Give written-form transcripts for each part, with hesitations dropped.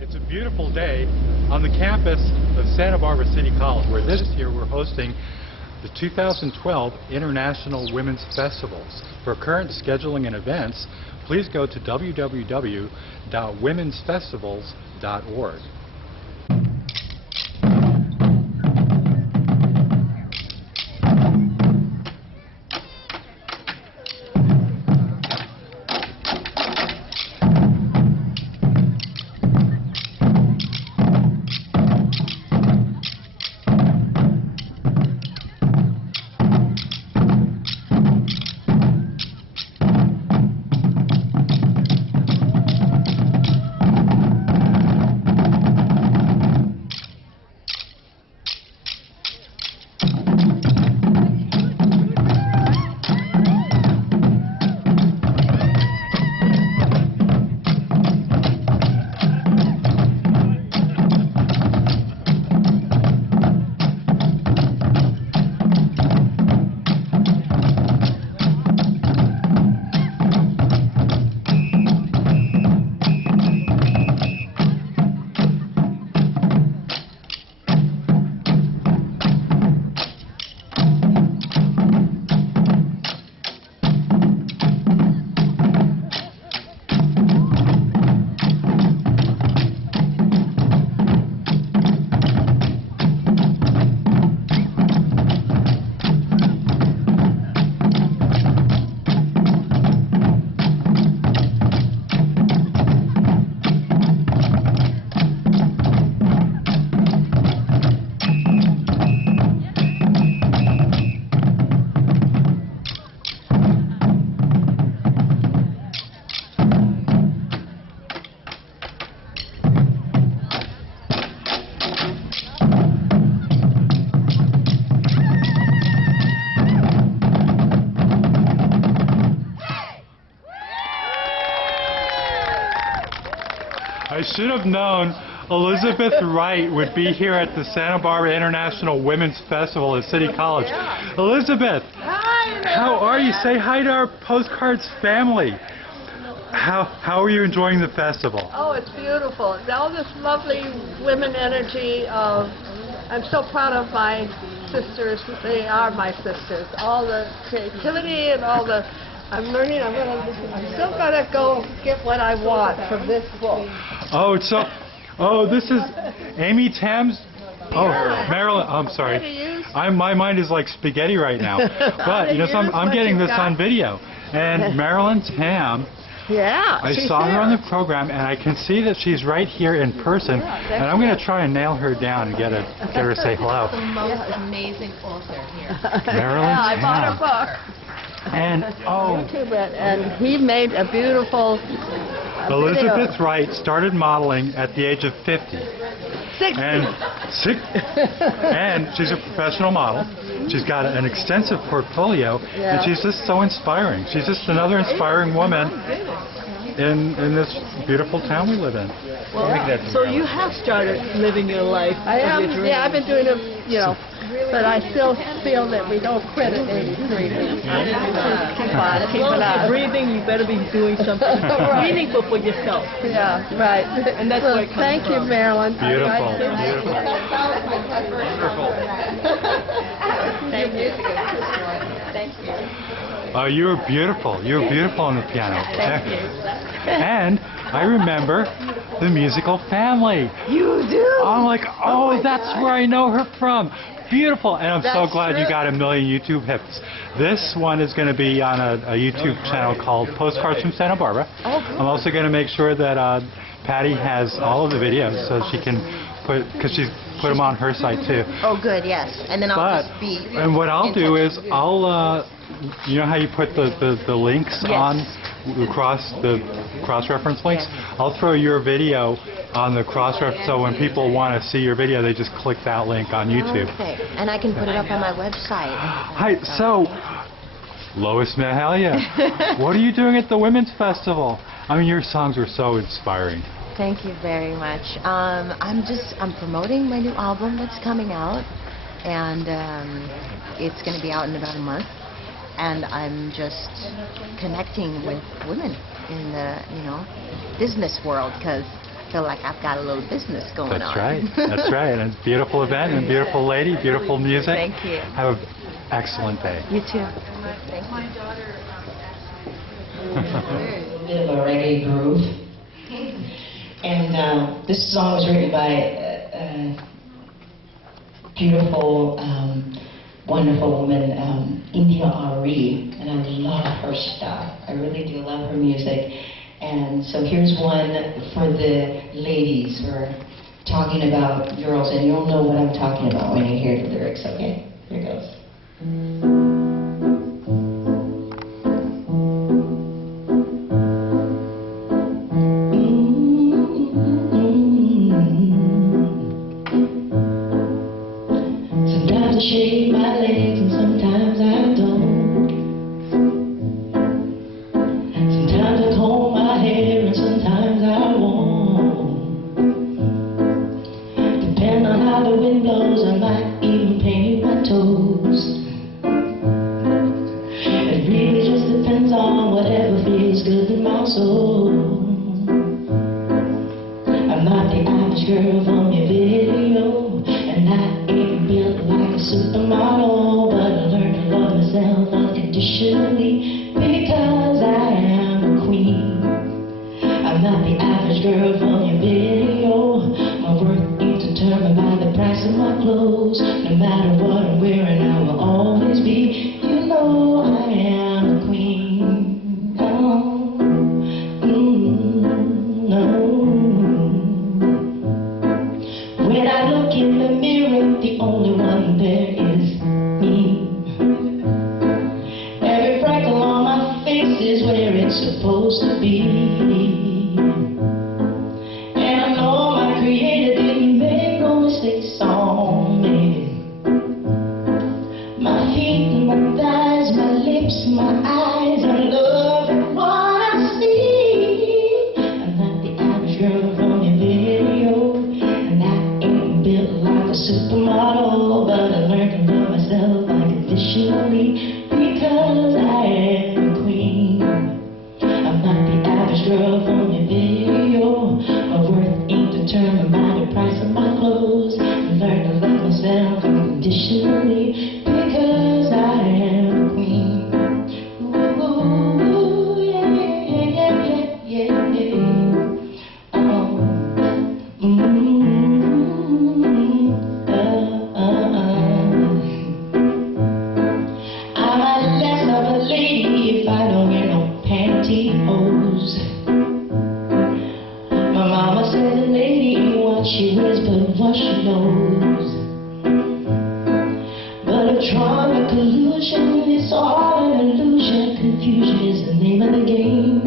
It's a beautiful day on the campus of Santa Barbara City College, where this year we're hosting the 2012 International Women's Festivals. For current scheduling and events, please go to www.womensfestivals.org. I should have known Elizabeth Wright would be here at the Santa Barbara International Women's Festival at City College. Yeah. Elizabeth, hi, how are you? Say hi to our Postcards family. How are you enjoying the festival? Oh, it's beautiful. All this lovely women energy. I'm so proud of my sisters. They are my sisters. All the creativity and all the... I'm learning. I'm still gonna go get what I want from this book. Oh, this is Amy Thames. Oh, Marilyn. I'm sorry. My mind is like spaghetti right now. But you know, I'm getting this on video. And Marilyn Tam. Yeah. I saw her on the program, and I can see that she's right here in person. And I'm going to try and nail her down and get her to say hello. The most amazing author here. Marilyn Tam. I bought a book. And and he made a beautiful Elizabeth Wright started modeling at the age of 50. 60. And she's a professional model. She's got an extensive portfolio, and she's just so inspiring. She's just another inspiring woman in this beautiful town we live in. Well, so you have started living your life. I am. Yeah, I've been doing it, but I still feel that we don't quit at 83. Keep on, As long as you're breathing, you better be doing something meaningful for yourself. Yeah, right. And that's where it comes thank you, Marilyn. Beautiful. Beautiful. Thank you. Thank you. You were beautiful. You were beautiful on the piano. Thank you. And I remember the musical Family. You do? I'm like, oh, that's where I know her from. Beautiful. And I'm so glad you got a million YouTube hits. This one is going to be on a YouTube channel called Postcards from Santa Barbara. Oh, good. I'm also going to make sure that Patty has all of the videos so she can because she's put them on her site too. Oh, good, yes. And then I'll just be... And what I'll do is I'll, you know how you put the links on the cross-reference links? I'll throw your video on the cross-reference, so when people want to see your video, they just click that link on YouTube. Okay, and I can put it up on my website. Hi, so, Lois Mahalia, what are you doing at the Women's Festival? I mean, your songs were so inspiring. Thank you very much. I'm promoting my new album that's coming out, and it's going to be out in about a month. And I'm just connecting with women in the business world, because feel like I've got a little business going That's on. right. That's right. And it's a beautiful event and beautiful lady, beautiful music. Thank you. Have an excellent day. You too. Thank you. A bit of a reggae groove. And this song was written by a beautiful, wonderful woman, India Ari, and I love her stuff. I really do love her music. And so here's one for the ladies who are talking about girls, and you'll know what I'm talking about when you hear the lyrics, okay? Here goes. Sometimes I shave my legs and sometimes I don't. Sometimes I comb my hair and sometimes I won't. Depending on how the wind blows, I might even paint my toes. It really just depends on whatever feels good in my soul. I'm not the average girl from your video, and I ain't built like a supermodel, but I learned to love myself unconditionally because I am a queen. I'm not the average girl from your video. My worth ain't determined by the price of my clothes. No matter what I'm wearing, I will always be. You know I am a queen. Oh, no. When I look in the mirror, the only one there is me. Every freckle on my face is where it's supposed to be. And I know my creator didn't make no mistakes on me. My feet and my thighs, my lips, my eyes, I love and what I see. I'm not the average girl from your video, and I ain't built like a supermodel, but I learned to love myself unconditionally because I am a queen. I'm not the average girl from your video. My worth ain't determined by the price of my clothes. I learned to love myself unconditionally because I am a queen. Ooh, yeah, yeah, yeah, yeah. Oh, I'm a less of a lady if I don't wear no pantyhose. My mama said a lady ain't what she wears but what she knows. But if trauma collusion is all an illusion, confusion is the name of the game.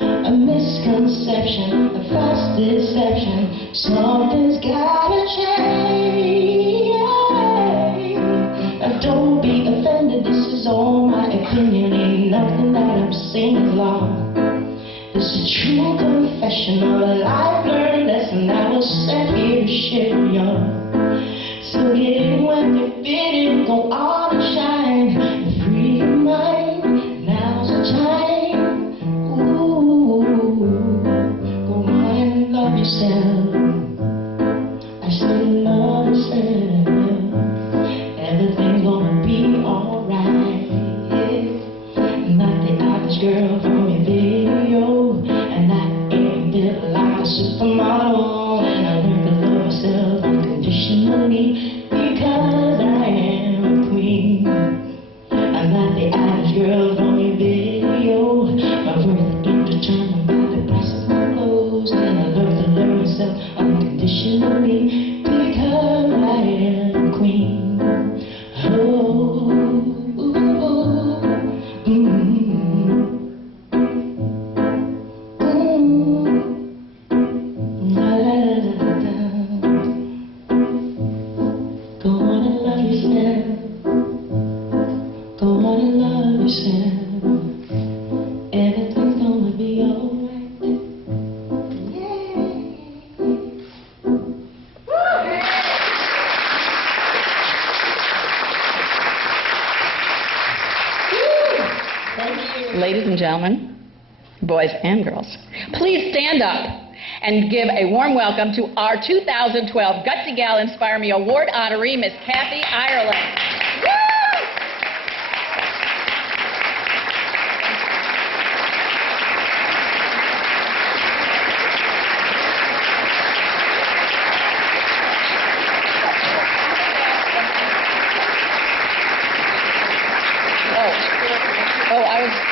A misconception, a false deception, something's gotta change. Now don't be offended, this is all my opinion, ain't nothing that I'm saying is law. This is a true confession of a life learned lesson I was sent here to share with y'all. So get in when you fit in, go on and shine, and free your mind, now's the time. Ooh, go on and love yourself. I still love yourself. Everything's gonna be alright. I'm not the average girl from your video, and I ain't built like a supermodel, and I learned to love myself unconditionally because I am a queen. I'm not the average girl from your video. My worth ain't determined by the price of my clothes, and I learned to love myself unconditionally because I am a queen. Oh, la, la, la, la. Go on and love yourself. Go on and love yourself. Everything's gonna be alright. Yeah. Ladies and gentlemen, boys and girls, please stand up and give a warm welcome to our 2012 Gutsy Gal Inspire Me Award honoree, Miss Kathy Ireland. Woo!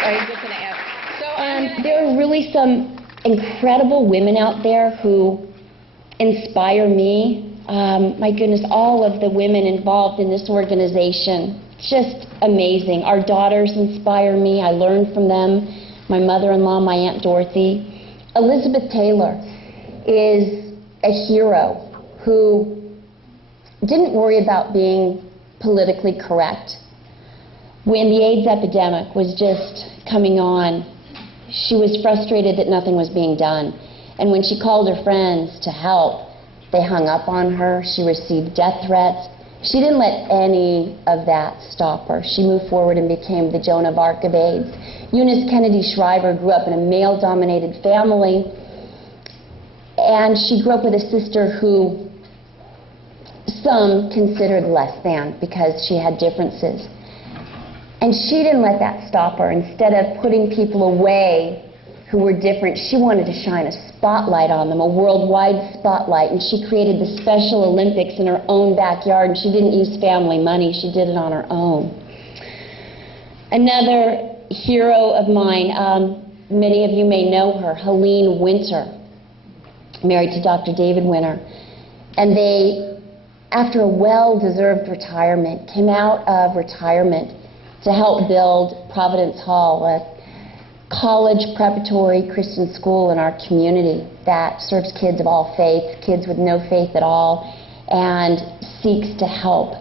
I was just going to ask. So, there are really some incredible women out there who inspire me. My goodness, all of the women involved in this organization, just amazing. Our daughters inspire me. I learn from them. My mother-in-law, my Aunt Dorothy. Elizabeth Taylor is a hero who didn't worry about being politically correct. When the AIDS epidemic was just coming on, she was frustrated that nothing was being done. And when she called her friends to help, they hung up on her. She received death threats. She didn't let any of that stop her. She moved forward and became the Joan of Arc of AIDS. Eunice Kennedy Shriver grew up in a male-dominated family, and she grew up with a sister who some considered less than because she had differences. And she didn't let that stop her. Instead of putting people away who were different, she wanted to shine a spotlight on them, a worldwide spotlight. And she created the Special Olympics in her own backyard, and she didn't use family money. She did it on her own. Another hero of mine, many of you may know her, Helene Winter, married to Dr. David Winter. And they, after a well-deserved retirement, came out of retirement to help build Providence Hall, a college preparatory Christian school in our community that serves kids of all faiths, kids with no faith at all, and seeks to help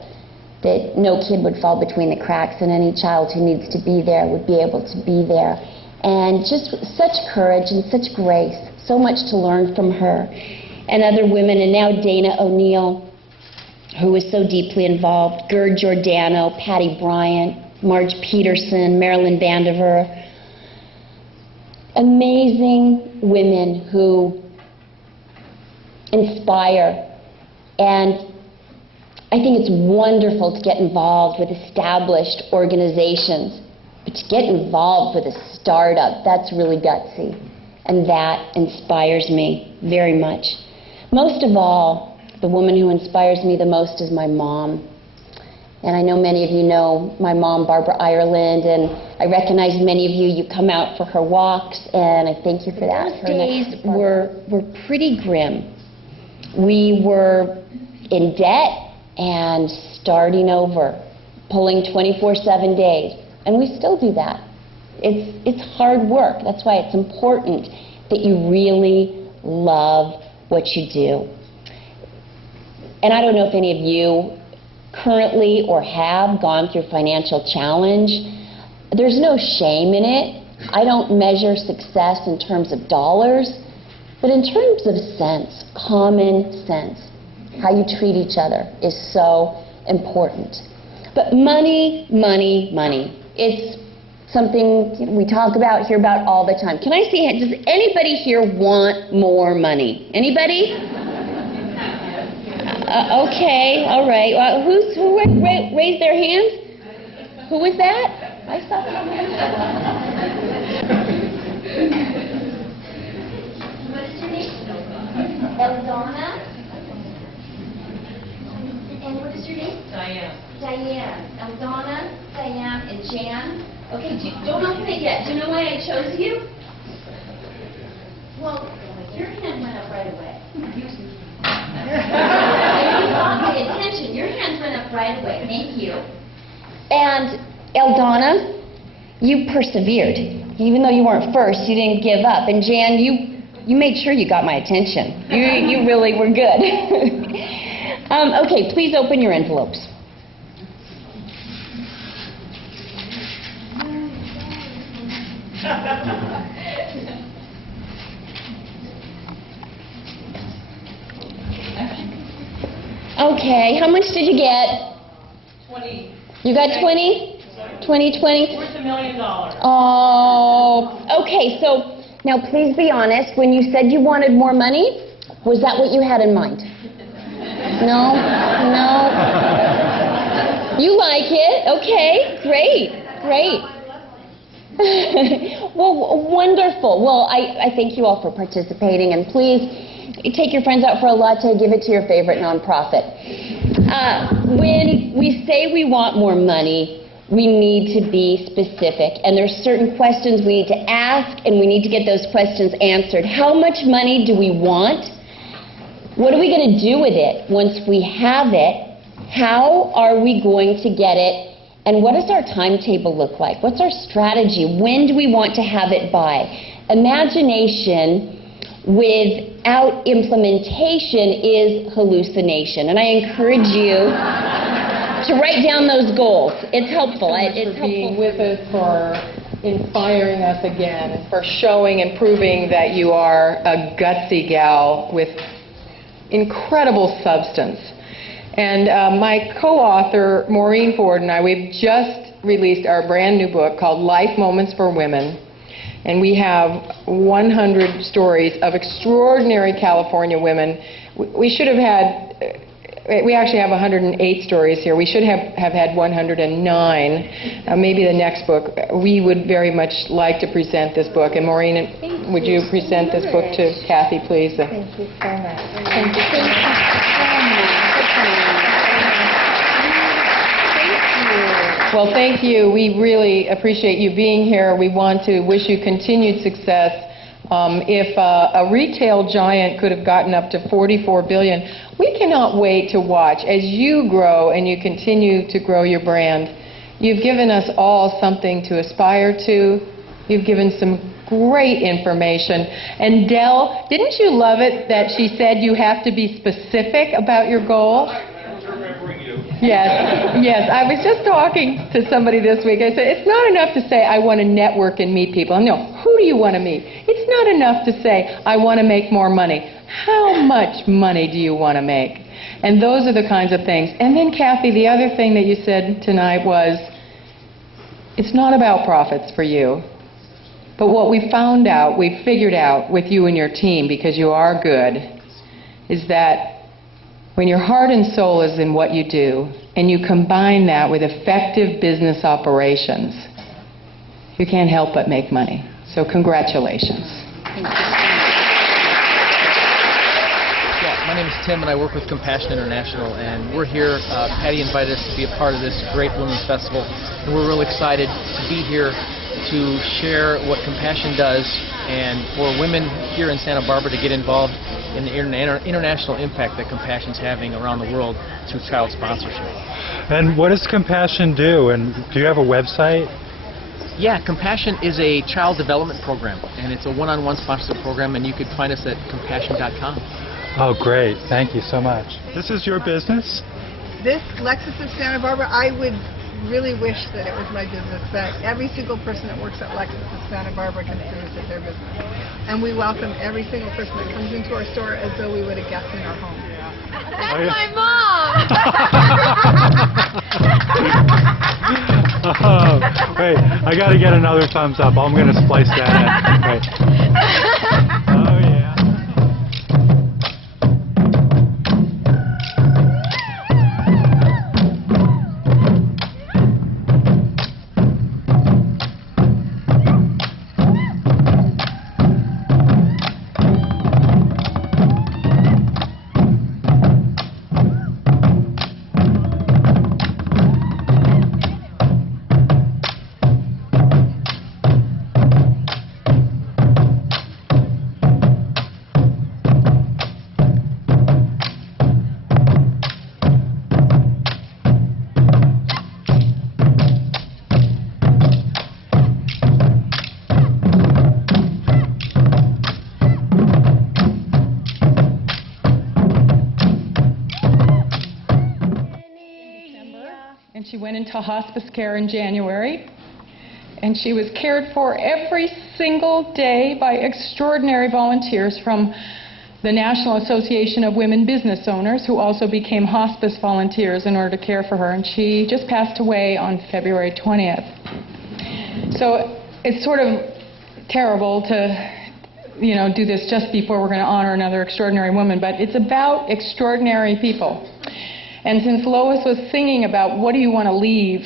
that no kid would fall between the cracks, and any child who needs to be there would be able to be there. And just such courage and such grace, so much to learn from her and other women, and now Dana O'Neill, who was so deeply involved, Gerd Giordano, Patty Bryant, Marge Peterson, Marilyn Vandiver. Amazing women who inspire. And I think it's wonderful to get involved with established organizations, but to get involved with a startup, that's really gutsy. And that inspires me very much. Most of all, the woman who inspires me the most is my mom. And I know many of you know my mom, Barbara Ireland, and I recognize many of you, you come out for her walks, and I thank you for that. Those days were pretty grim. We were in debt and starting over, pulling 24/7 days, and we still do that. It's hard work. That's why it's important that you really love what you do. And I don't know if any of you currently or have gone through financial challenge. There's no shame in it. I don't measure success in terms of dollars, but in terms of sense, common sense. How you treat each other is so important. But money, money, money. It's something we talk about, hear about all the time. Can I see, does anybody here want more money? Anybody? Okay, all right. Well, who raised their hands? Who was that? I saw someone. What is your name? Eldona. And what is your name? Diane. Diane. Eldona, Diane, and Jan. Okay, don't open it yet. Do you know why I chose you? Well, your hand went up right away. You got my attention. Your hands went up right away. Thank you. And Eldona, you persevered. Even though you weren't first, you didn't give up. And Jan, you made sure you got my attention. You really were good. Okay, please open your envelopes. Okay, how much did you get? 20. You got 20? 20, 20? Worth $1 million. Oh, okay, so Now, please be honest. When you said you wanted more money, was that what you had in mind? No? No? You like it? Okay, great, great. Well, wonderful. Well, I thank you all for participating, and please take your friends out for a latte, give it to your favorite nonprofit. When we say we want more money, we need to be specific, and there's certain questions we need to ask, and we need to get those questions answered. How much money do we want? What are we going to do with it once we have it? How are we going to get it? And what does our timetable look like? What's our strategy? When do we want to have it by? Imagination without implementation is hallucination. And I encourage you to write down those goals. It's helpful. It's for being with us, for inspiring us again, for showing and proving that you are a gutsy gal with incredible substance. And my co-author, Maureen Ford, and I, we've just released our brand new book called Life Moments for Women. And we have 100 stories of extraordinary California women. We should have had, we actually have 108 stories here. We should have had 109. Maybe the next book. We would very much like to present this book. And Maureen, would you present this book to Kathy, please? Thank you so much. Thank you so much. Well, thank you. We really appreciate you being here. We want to wish you continued success. If a retail giant could have gotten up to $44 billion, we cannot wait to watch as you grow and you continue to grow your brand. You've given us all something to aspire to. You've given some great information. And Dell, didn't you love it that she said you have to be specific about your goal? Yes, yes. I was just talking to somebody this week. I said, it's not enough to say, I want to network and meet people. No, who do you want to meet? It's not enough to say, I want to make more money. How much money do you want to make? And those are the kinds of things. And then, Kathy, the other thing that you said tonight was, it's not about profits for you. But what we found out, we figured out with you and your team, because you are good, is that when your heart and soul is in what you do, and you combine that with effective business operations, you can't help but make money. So congratulations. Thank you. Yeah, my name is Tim, and I work with Compassion International, and we're here. Patty invited us to be a part of this great women's festival, and we're really excited to be here to share what Compassion does, and for women here in Santa Barbara to get involved in the international impact that Compassion's having around the world through child sponsorship. And what does Compassion do? And do you have a website? Yeah, Compassion is a child development program, and it's a one-on-one sponsorship program, and you can find us at compassion.com. Oh, great. Thank you so much. This is your business? This Lexus of Santa Barbara, I would really wish that it was my business, that every single person that works at Lexus of Santa Barbara considers it their business. And we welcome every single person that comes into our store as though we would a guest in our home. That's my mom! Oh, wait, I got to get another thumbs up. I'm going to splice that in. Wait. Oh, yeah. And she went into hospice care in January, and she was cared for every single day by extraordinary volunteers from the National Association of Women Business Owners, who also became hospice volunteers in order to care for her, and she just passed away on February 20th. So it's sort of terrible to do this just before we're going to honor another extraordinary woman, but it's about extraordinary people. And since Lois was singing about what do you want to leave,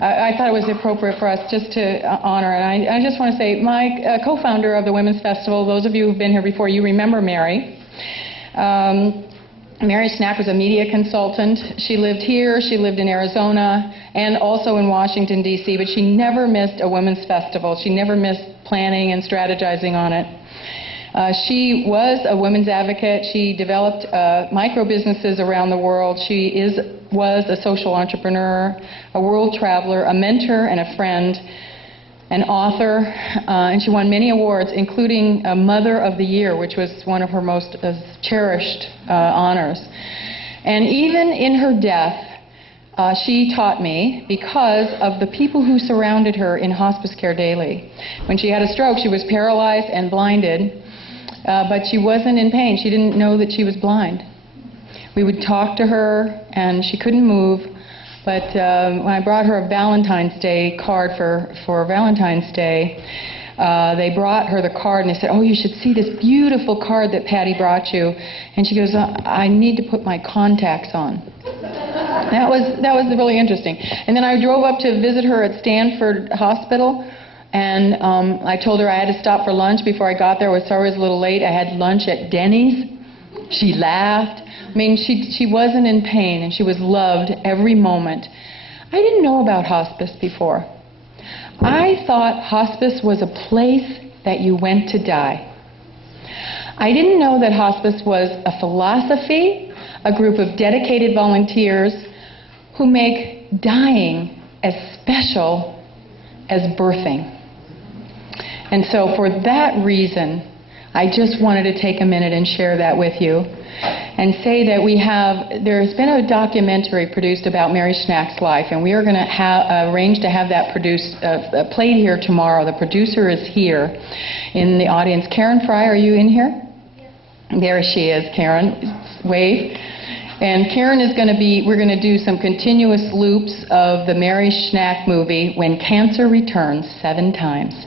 I thought it was appropriate for us just to honor. And I just want to say, my co-founder of the Women's Festival, those of you who've been here before, you remember Mary. Mary Schnack was a media consultant. She lived here, she lived in Arizona, and also in Washington, D.C., but she never missed a women's festival. She never missed planning and strategizing on it. She was a women's advocate. She developed micro-businesses around the world. She was a social entrepreneur, a world traveler, a mentor and a friend, an author, and she won many awards, including Mother of the Year, which was one of her most cherished honors. And even in her death, she taught me because of the people who surrounded her in hospice care daily. When she had a stroke, she was paralyzed and blinded, but she wasn't in pain. She didn't know that she was blind. We would talk to her, and she couldn't move. But when I brought her a Valentine's Day card for Valentine's Day, they brought her the card and they said, "Oh, you should see this beautiful card that Patty brought you." And she goes, "I need to put my contacts on." That was really interesting. And then I drove up to visit her at Stanford Hospital, and I told her I had to stop for lunch before I got there. I was sorry I was a little late. I had lunch at Denny's. She laughed. I mean, she wasn't in pain, and she was loved every moment. I didn't know about hospice before. I thought hospice was a place that you went to die. I didn't know that hospice was a philosophy, a group of dedicated volunteers who make dying as special as birthing. And so for that reason, I just wanted to take a minute and share that with you. And say that there's been a documentary produced about Mary Schnack's life, and we are going to arrange to have that played here tomorrow. The producer is here in the audience. Karen Fry, are you in here? There she is, Karen. Wave. And Karen is going to we're going to do some continuous loops of the Mary Schnack movie, When Cancer Returns, 7 times.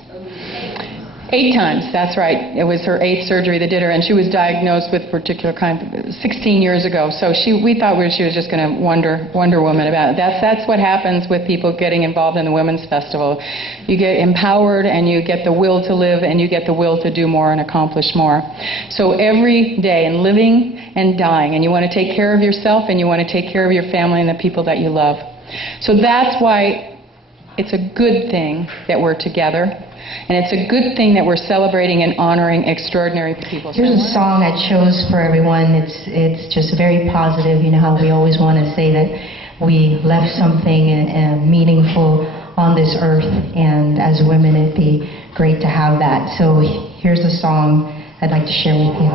8 times, that's right. It was her 8th surgery that did her, and she was diagnosed with a particular kind 16 years ago. So we thought she was just going to Wonder Woman about it. That's what happens with people getting involved in the Women's Festival. You get empowered, and you get the will to live, and you get the will to do more and accomplish more. So every day, in living and dying, and you want to take care of yourself, and you want to take care of your family and the people that you love. So that's why it's a good thing that we're together. And it's a good thing that we're celebrating and honoring extraordinary people. Here's a song I chose for everyone. It's just very positive. You know how we always want to say that we left something meaningful on this earth, and as women it'd be great to have that. So here's a song I'd like to share with you.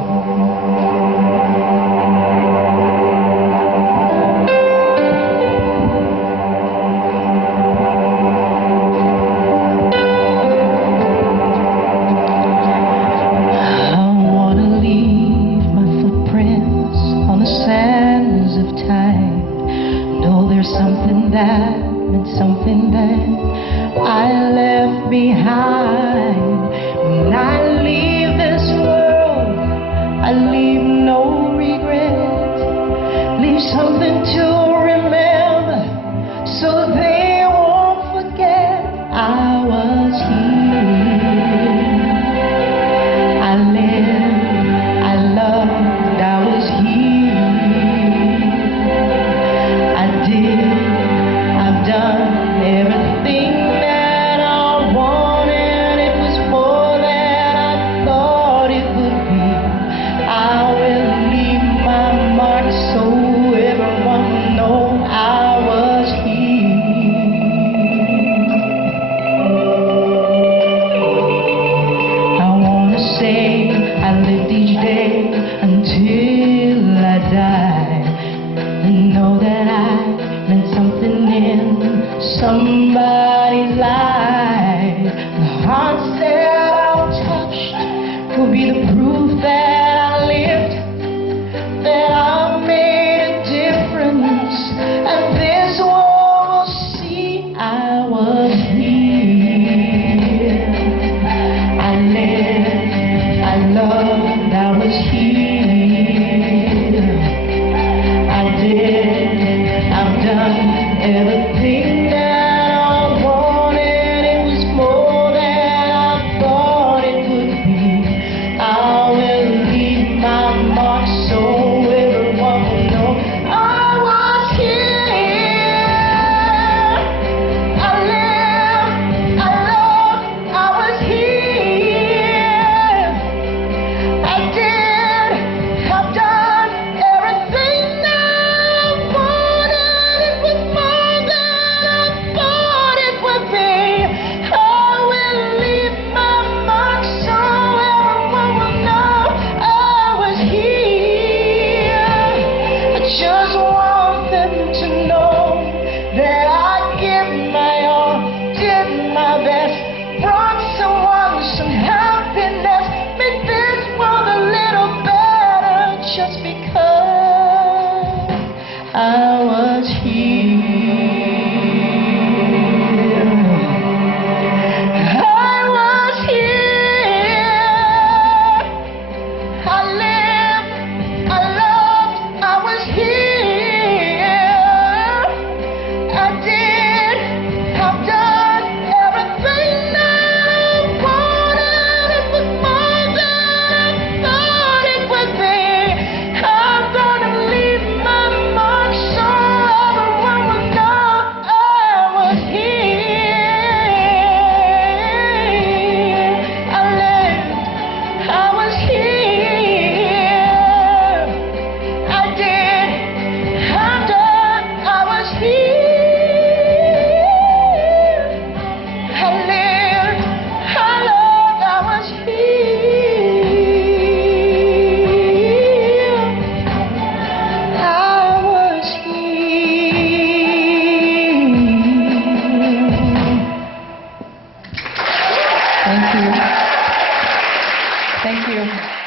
Something that I left behind. When I leave this world, I leave no regret. Leave something to remember, so they won't forget I was here. I lived, I loved, I was here. I did, I've done everything that I wanted Thank you. Thank you.